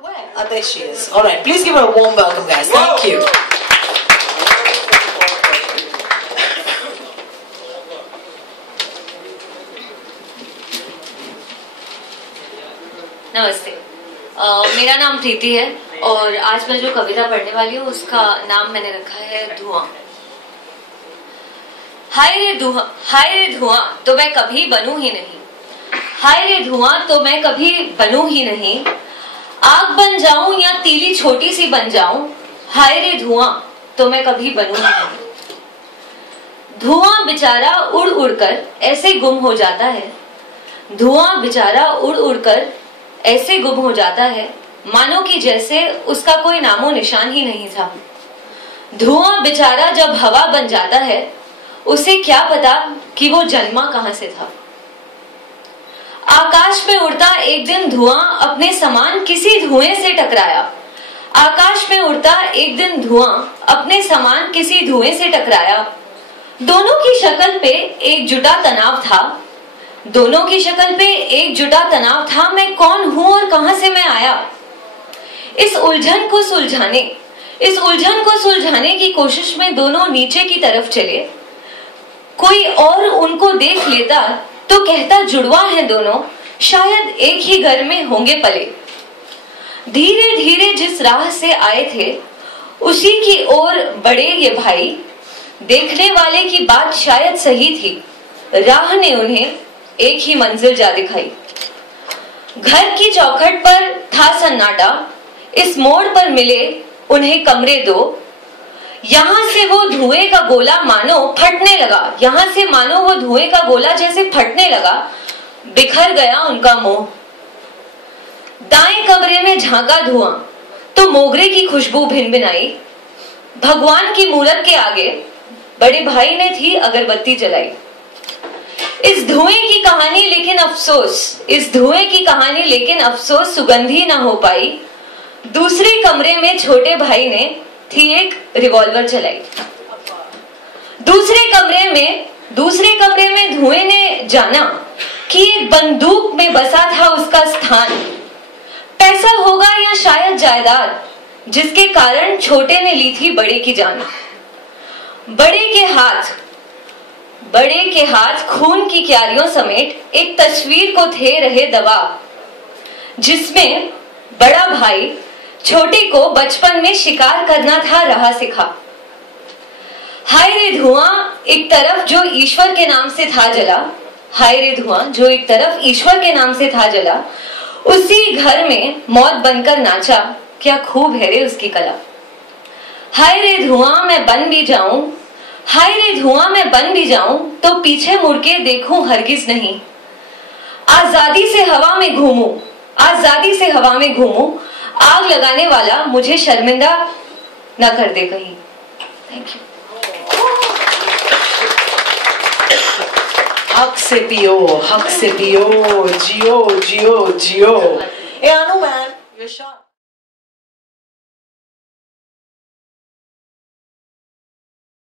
Where? Oh, there she is. All right, please give her a warm welcome, guys. Thank you. नमस्ते, मेरा नाम प्रीति है और आज मैं जो कविता पढ़ने वाली हूँ उसका नाम मैंने रखा है धुआं। हाय रे धुआं तो मैं कभी बनूं ही नहीं, हाय रे धुआं तो मैं कभी बनूं ही नहीं, आग बन जाऊं या तीली छोटी सी बन जाऊं, हाय रे धुआं तो मैं कभी बनूं ही नहीं। धुआं बेचारा उड़ उड़कर ऐसे गुम हो जाता है, धुआं बेचारा उड़ उड़कर ऐसे गुम हो जाता है मानो कि जैसे उसका कोई नामो निशान ही नहीं था। धुआं बेचारा जब हवा बन जाता है उसे क्या पता कि वो जन्मा कहां से था। आकाश में उड़ता एक दिन धुआं अपने समान किसी धुएं से टकराया, आकाश में उड़ता एक दिन धुआं अपने समान किसी धुएं से टकराया। दोनों की शक्ल पे एकजुटा तनाव था, दोनों की शक्ल पे एकजुटा तनाव था। मैं कौन हूं और कहां से मैं आया। इस उलझन को सुलझाने की कोशिश में दोनों नीचे की तरफ चले। कोई और उनको देख लेता तो कहता जुड़वा है दोनों, शायद एक ही घर में होंगे पले। धीरे धीरे जिस राह से आए थे उसी की ओर बढ़े ये भाई, देखने वाले की बात शायद सही थी, राह ने उन्हें एक ही मंजिल जा दिखाई। घर की चौखट पर था सन्नाटा, इस मोड़ पर मिले उन्हें कमरे दो। यहां से वो धुएं का गोला मानो फटने लगा, यहां से मानो वो धुएं का गोला जैसे फटने लगा, बिखर गया उनका मोह। दाएं कमरे में झांका धुआं तो मोगरे की खुशबू भिनभिनाई। भगवान की मूरत के आगे बड़े भाई ने थी अगरबत्ती जलाई। इस धुएं की कहानी लेकिन अफसोस सुगंधी ना हो पाई। दूसरे कमरे में छोटे भाई ने थी एक रिवॉल्वर चलाई। दूसरे कमरे में धुएं ने जाना कि एक बंदूक में बसा था उसका स्थान। पैसा होगा या शायद जायदाद जिसके कारण छोटे ने ली थी बड़े की जान। बड़े के हाथ खून की क्यारियों समेत एक तस्वीर को थे रहे दबा, जिसमें बड़ा भाई छोटे को बचपन में शिकार करना था रहा सिखा। हाय रे धुआं एक तरफ जो ईश्वर के नाम से था जला, हाय रे धुआं जो एक तरफ ईश्वर के नाम से था जला, उसी घर में मौत बनकर नाचा, क्या खूब है रे उसकी कला। हाय रे धुआं मैं बन भी जाऊं, हाय रे धुआं मैं बन भी जाऊं तो पीछे मुड़ के देखूं हरगिज नहीं। आजादी से हवा में घूमूं, आग लगाने वाला मुझे शर्मिंदा न कर दे कहीं। Thank you. हक से पियो, Jio Jio Jio. Hey, Anu man, you're shot.